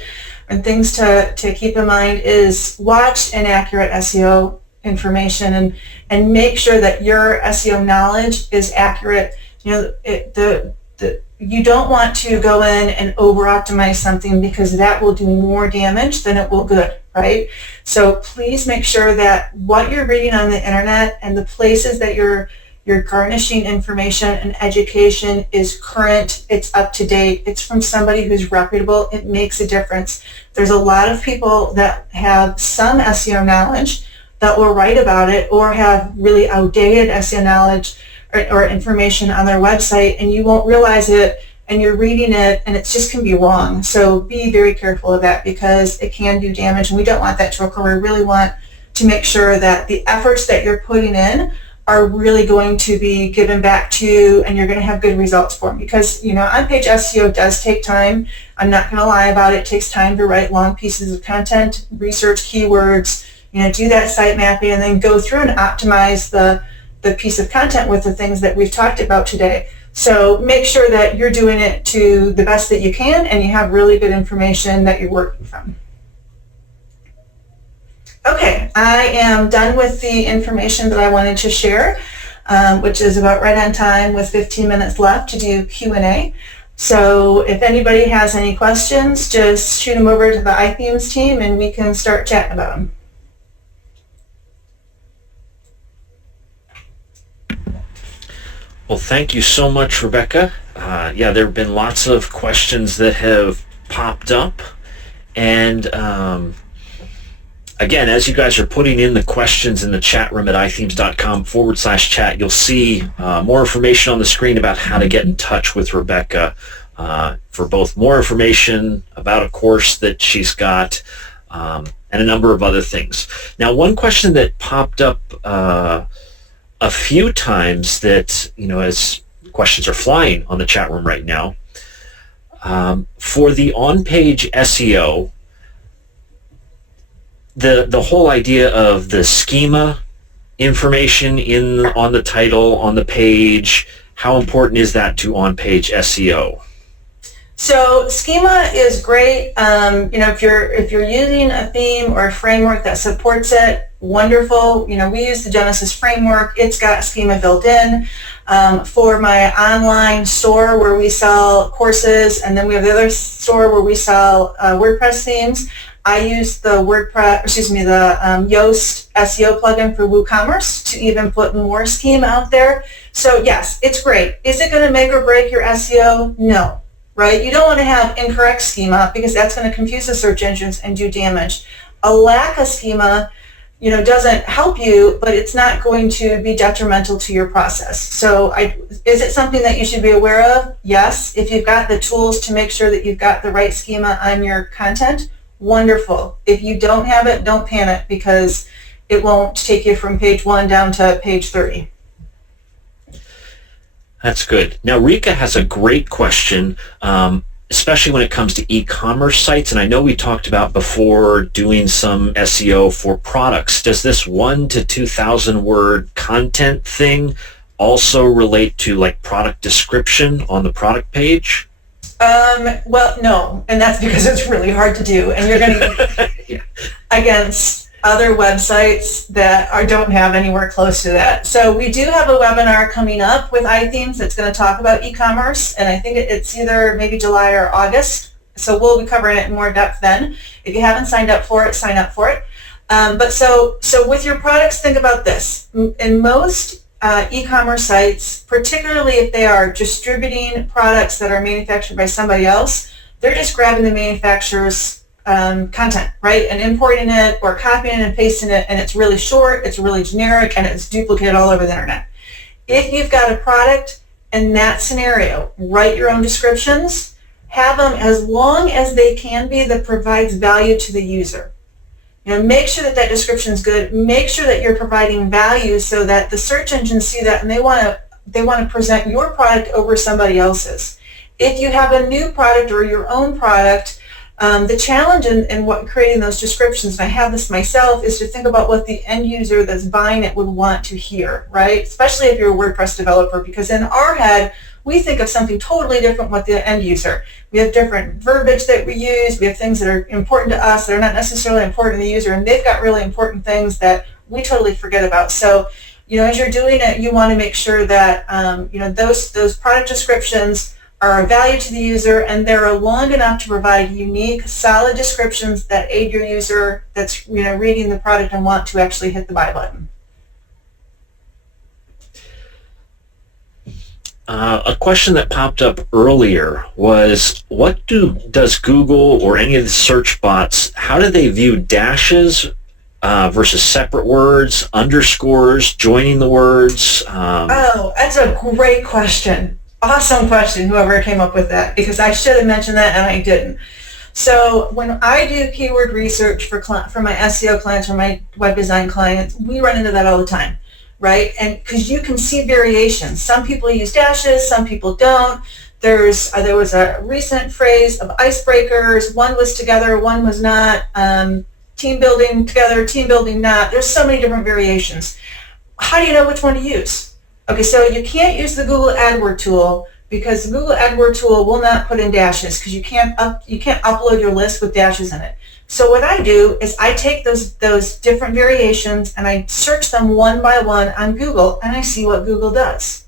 and things to keep in mind is watch inaccurate SEO information and make sure that your SEO knowledge is accurate. You know, you don't want to go in and over-optimize something because that will do more damage than it will good, right? So please make sure that what you're reading on the internet and the places that you're garnishing information and education is current, it's up to date, it's from somebody who's reputable. It makes a difference. There's a lot of people that have some SEO knowledge that will write about it or have really outdated SEO knowledge or information on their website, and you won't realize it, and you're reading it, and it just can be wrong. So be very careful of that because it can do damage, and we don't want that to occur. We really want to make sure that the efforts that you're putting in are really going to be given back to you, and you're going to have good results for them. Because, on-page SEO does take time. I'm not going to lie about it. It takes time to write long pieces of content, research keywords, do that site mapping, and then go through and optimize the piece of content with the things that we've talked about today. So make sure that you're doing it to the best that you can, and you have really good information that you're working from. Okay, I am done with the information that I wanted to share, which is about right on time with 15 minutes left to do Q&A. So if anybody has any questions, just shoot them over to the iThemes team and we can start chatting about them. Well, thank you so much, Rebecca. Yeah, there have been lots of questions that have popped up. And again, as you guys are putting in the questions in the chat room at ithemes.com/chat, you'll see more information on the screen about how to get in touch with Rebecca for both more information about a course that she's got and a number of other things. Now, one question that popped up a few times that, as questions are flying on the chat room right now, for the on-page SEO, the whole idea of the schema information on the title, on the page, how important is that to on-page SEO? So schema is great. If you're using a theme or a framework that supports it, wonderful. We use the Genesis framework. It's got schema built in. For my online store where we sell courses, and then we have the other store where we sell WordPress themes, I use the Yoast SEO plugin for WooCommerce to even put more schema out there. So yes, it's great. Is it going to make or break your SEO? No. Right? You don't want to have incorrect schema because that's going to confuse the search engines and do damage. A lack of schema, doesn't help you, but it's not going to be detrimental to your process. So is it something that you should be aware of? Yes. If you've got the tools to make sure that you've got the right schema on your content, wonderful. If you don't have it, don't panic because it won't take you from page 1 down to page 30. That's good. Now, Rika has a great question, especially when it comes to e-commerce sites. And I know we talked about before doing some SEO for products. Does this 1,000 to 2,000 word content thing also relate to like product description on the product page? Well, no, and that's because it's really hard to do, and you're going to get against other websites that don't have anywhere close to that. So we do have a webinar coming up with iThemes that's going to talk about e-commerce, and I think it's either maybe July or August. So we'll be covering it in more depth then. If you haven't signed up for it, sign up for it. But so with your products, think about this. In most e-commerce sites, particularly if they are distributing products that are manufactured by somebody else, they're just grabbing the manufacturer's content, right, and importing it or copying it and pasting it, and it's really short, it's really generic, and it's duplicated all over the internet. If you've got a product in that scenario, write your own descriptions, have them as long as they can be that provides value to the user. Make sure that description is good. Make sure that you're providing value so that the search engines see that and they want to present your product over somebody else's. If you have a new product or your own product, the challenge in creating those descriptions, and I have this myself, is to think about what the end user that's buying it would want to hear, right? Especially if you're a WordPress developer, because in our head, we think of something totally different with the end user. We have different verbiage that we use. We have things that are important to us that are not necessarily important to the user, and they've got really important things that we totally forget about. So, as you're doing it, you want to make sure that, those product descriptions are of value to the user, and they're long enough to provide unique, solid descriptions that aid your user that's reading the product and want to actually hit the buy button. A question that popped up earlier was, does Google or any of the search bots, how do they view dashes versus separate words, underscores, joining the words? That's a great question. Awesome question, whoever came up with that, because I should have mentioned that and I didn't. So when I do keyword research for my SEO clients or my web design clients, we run into that all the time. right? And because you can see variations. Some people use dashes, some people don't. There was a recent phrase of icebreakers. One was together, one was not. Team building together, team building not. There's so many different variations. How do you know which one to use? Okay, so you can't use the Google AdWord tool because the Google AdWord tool will not put in dashes because you can't upload your list with dashes in it. So what I do is I take those different variations and I search them one by one on Google and I see what Google does.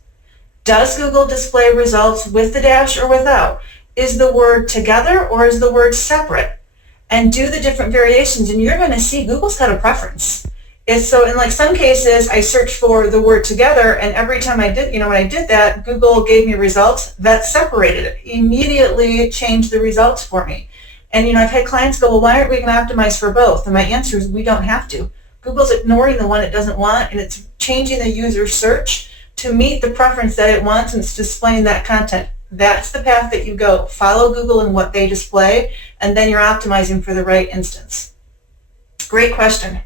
Does Google display results with the dash or without? Is the word together or is the word separate? And do the different variations, and you're going to see Google's got a preference. So in like some cases, I searched for the word together, and every time I did, when I did that, Google gave me results that separated it, immediately changed the results for me. And I've had clients go, well, why aren't we going to optimize for both? And my answer is we don't have to. Google's ignoring the one it doesn't want, and it's changing the user search to meet the preference that it wants, and it's displaying that content. That's the path that you go. Follow Google and what they display, and then you're optimizing for the right instance. Great question.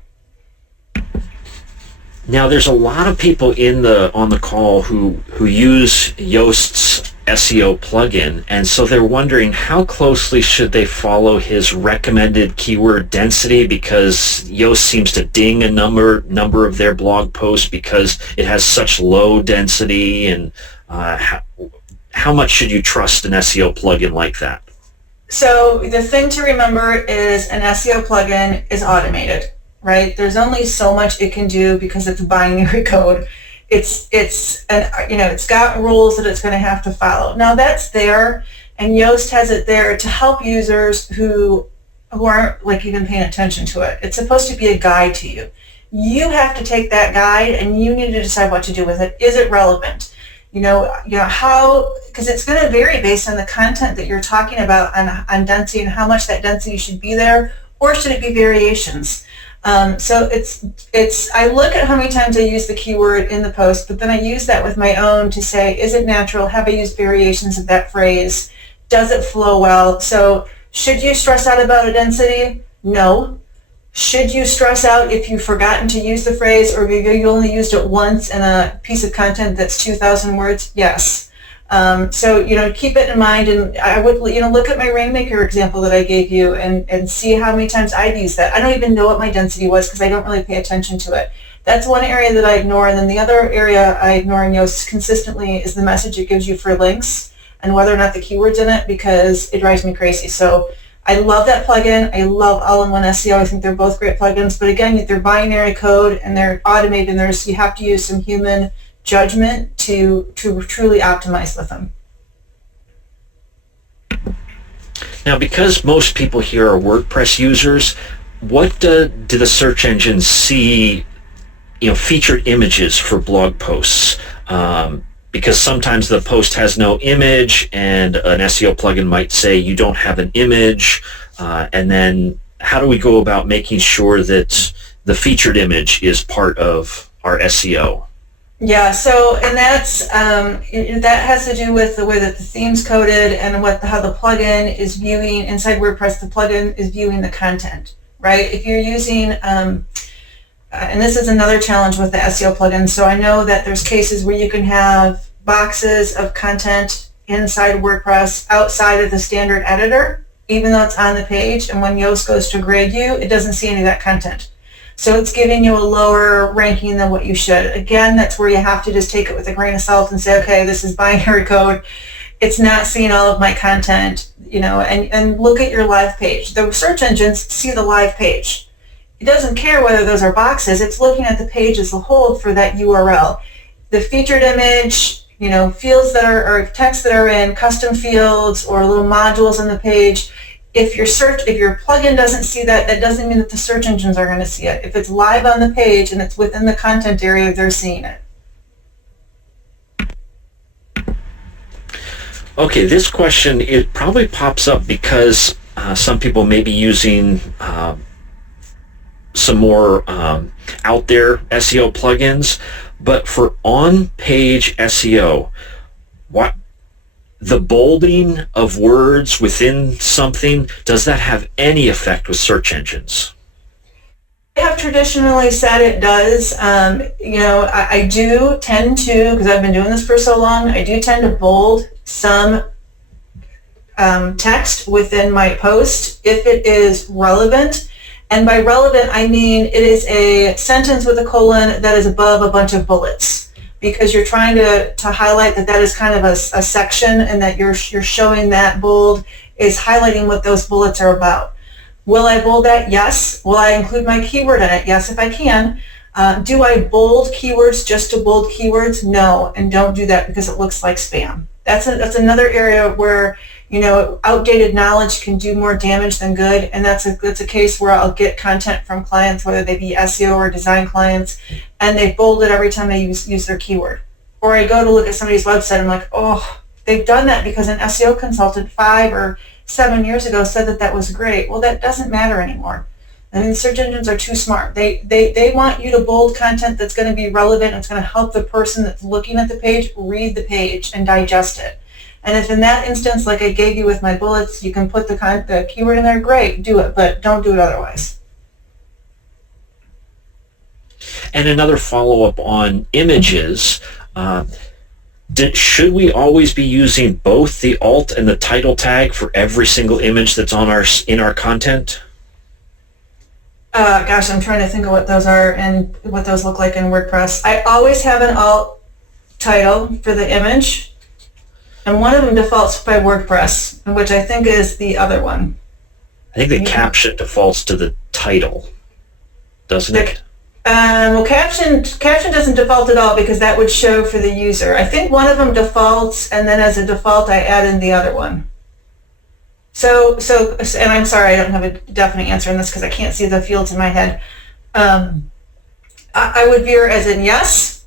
Now, there's a lot of people on the call who use Yoast's SEO plugin, and so they're wondering how closely should they follow his recommended keyword density, because Yoast seems to ding a number of their blog posts because it has such low density, and how much should you trust an SEO plugin like that? So the thing to remember is an SEO plugin is automated, right? There's only so much it can do because it's binary code. It's got rules that it's going to have to follow. Now that's there, and Yoast has it there to help users who aren't even paying attention to it. It's supposed to be a guide to you. You have to take that guide and you need to decide what to do with it. Is it relevant? How, because it's going to vary based on the content that you're talking about on density and how much that density should be there, or should it be variations? So I look at how many times I use the keyword in the post, but then I use that with my own to say, is it natural? Have I used variations of that phrase? Does it flow well? So should you stress out about a density? No. Should you stress out if you've forgotten to use the phrase, or you only used it once in a piece of content that's 2,000 words? Yes. So keep it in mind, and I would look at my Rainmaker example that I gave you and see how many times I've used that. I don't even know what my density was because I don't really pay attention to it. That's one area that I ignore, and then the other area I ignore in Yoast consistently is the message it gives you for links and whether or not the keyword's in it, because it drives me crazy. So I love that plugin. I love All-in-One SEO. I think they're both great plugins, but again, they're binary code and they're automated, and you have to use some human judgment to truly optimize with them. Now, because most people here are WordPress users, what do the search engines see, featured images for blog posts? Because sometimes the post has no image, and an SEO plugin might say you don't have an image, and then how do we go about making sure that the featured image is part of our SEO? Yeah, and that's that has to do with the way that the theme's coded and how the plugin is viewing inside WordPress. The plugin is viewing the content, right? If you're using and this is another challenge with the SEO plugin. So I know that there's cases where you can have boxes of content inside WordPress outside of the standard editor, even though it's on the page, and when Yoast goes to grade you, it doesn't see any of that content. So it's giving you a lower ranking than what you should. Again, that's where you have to just take it with a grain of salt and say, okay, this is binary code. It's not seeing all of my content, and look at your live page. The search engines see the live page. It doesn't care whether those are boxes. It's looking at the page as a whole for that URL. The featured image, fields that are, or text that are in custom fields or little modules on the page. If your plugin doesn't see that, that doesn't mean that the search engines are going to see it. If it's live on the page and it's within the content area, they're seeing it. Okay, this question, it probably pops up because some people may be using some more out there SEO plugins, but for on-page SEO, the bolding of words within something, does that have any effect with search engines? have traditionally said it does. I do tend to, because I've been doing this for so long, I do tend to bold some text within my post if it is relevant. And by relevant, I mean it is a sentence with a colon that is above a bunch of bullets, because you're trying to highlight that is kind of a section, and that you're showing that bold is highlighting what those bullets are about. Will I bold that? Yes. Will I include my keyword in it? Yes, if I can. Do I bold keywords just to bold keywords? No, and don't do that because it looks like spam. That's another area where outdated knowledge can do more damage than good, and that's a case where I'll get content from clients, whether they be SEO or design clients, and they bold it every time they use their keyword. Or I go to look at somebody's website and I'm like, oh, they've done that because an SEO consultant 5 or 7 years ago said that was great. Well, that doesn't matter anymore. I mean, search engines are too smart. They want you to bold content that's going to be relevant. It's going to help the person that's looking at the page read the page and digest it. And if in that instance, like I gave you with my bullets, you can put the keyword in there, great, do it, but don't do it otherwise. And another follow-up on images, should we always be using both the alt and the title tag for every single image that's on in our content? Gosh, I'm trying to think of what those are and what those look like in WordPress. I always have an alt title for the image, and one of them defaults by WordPress, which I think is the other one. I think the caption defaults to the title, doesn't it? Well, caption doesn't default at all because that would show for the user. I think one of them defaults, and then as a default, I add in the other one. So, and I'm sorry, I don't have a definite answer on this because I can't see the fields in my head. I would veer as in yes,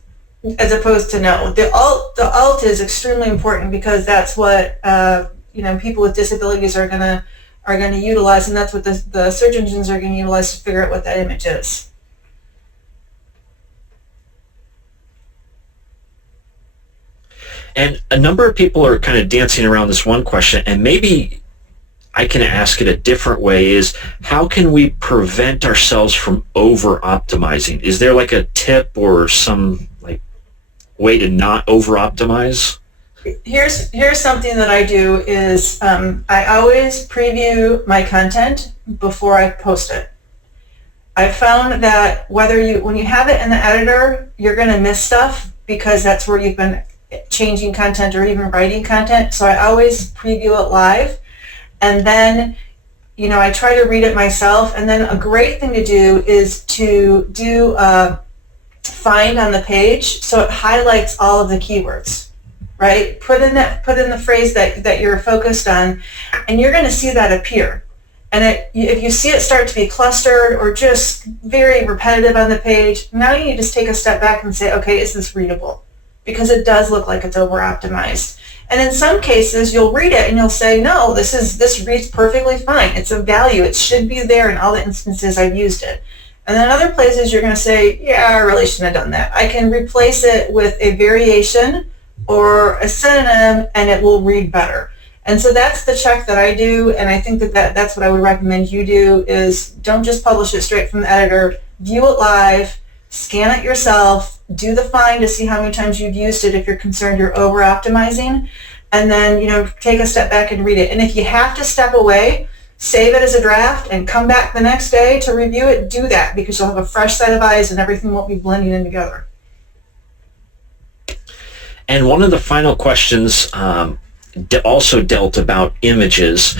as opposed to no. The alt is extremely important because that's what people with disabilities are gonna utilize, and that's what the search engines are going to utilize to figure out what that image is. And a number of people are kind of dancing around this one question, and maybe I can ask it a different way, is how can we prevent ourselves from over-optimizing? Is there like a tip or some way to not over-optimize? Here's something that I do is I always preview my content before I post it. I've found that when you have it in the editor, you're going to miss stuff because that's where you've been changing content or even writing content. So I always preview it live, and then I try to read it myself. And then a great thing to do is to do a find on the page, so it highlights all of the keywords, right? Put in the phrase that you're focused on, and you're going to see that appear. And if you see it start to be clustered or just very repetitive on the page, now you just take a step back and say, okay, is this readable? Because it does look like it's over-optimized. And in some cases, you'll read it and you'll say, no, this reads perfectly fine. It's of value. It should be there in all the instances I've used it. And then other places you're going to say, yeah, I really shouldn't have done that. I can replace it with a variation or a synonym, and it will read better. And so that's the check that I do, and I think that's what I would recommend you do, is don't just publish it straight from the editor. View it live, scan it yourself, do the find to see how many times you've used it if you're concerned you're over-optimizing, and then take a step back and read it. And if you have to step away, save it as a draft and come back the next day to review it, do that, because you'll have a fresh set of eyes and everything won't be blending in together. And one of the final questions also dealt about images.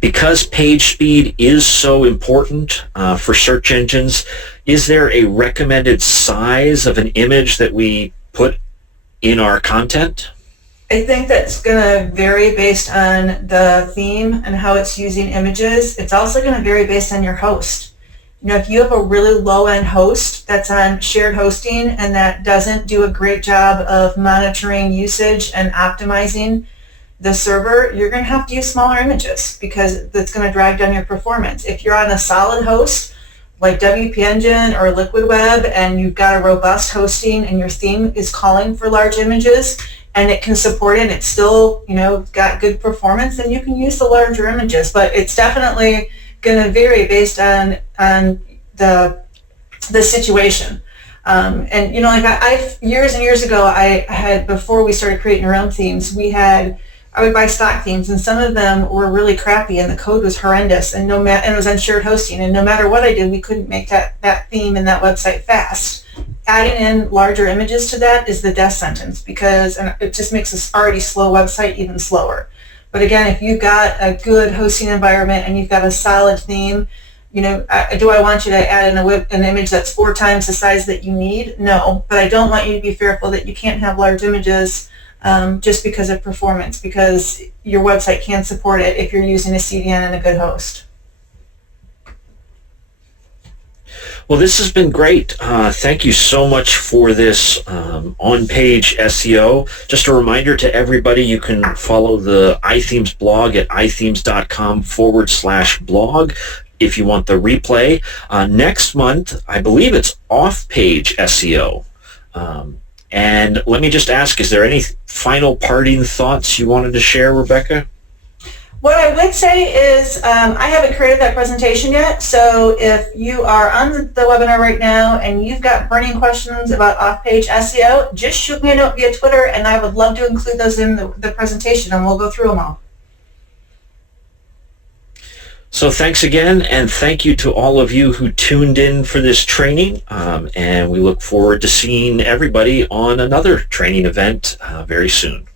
Because page speed is so important for search engines, is there a recommended size of an image that we put in our content? I think that's going to vary based on the theme and how it's using images. It's also going to vary based on your host. If you have a really low-end host that's on shared hosting and that doesn't do a great job of monitoring usage and optimizing the server, you're going to have to use smaller images because that's going to drag down your performance. If you're on a solid host like WP Engine or Liquid Web and you've got a robust hosting and your theme is calling for large images and it can support it and it's still, got good performance, then you can use the larger images. But it's definitely going to vary based on the the situation. And you know, like I've years and years ago, I had, before we started creating our own themes, I would buy stock themes, and some of them were really crappy, and the code was horrendous, and and it was on shared hosting, and no matter what I did, we couldn't make that theme and that website fast. Adding in larger images to that is the death sentence, because it just makes this already slow website even slower. But again, if you've got a good hosting environment and you've got a solid theme, you know, do I want you to add in an image that's 4 times the size that you need? No, but I don't want you to be fearful that you can't have large images just because of performance, because your website can support it if you're using a CDN and a good host. Well, this has been great. Thank you so much for this on-page SEO. Just a reminder to everybody, you can follow the iThemes blog at ithemes.com/blog if you want the replay. Next month, I believe it's off-page SEO. And let me just ask, is there any final parting thoughts you wanted to share, Rebecca? What I would say is I haven't created that presentation yet, so if you are on the webinar right now and you've got burning questions about off-page SEO, just shoot me a note via Twitter, and I would love to include those in the presentation, and we'll go through them all. So thanks again, and thank you to all of you who tuned in for this training, and we look forward to seeing everybody on another training event very soon.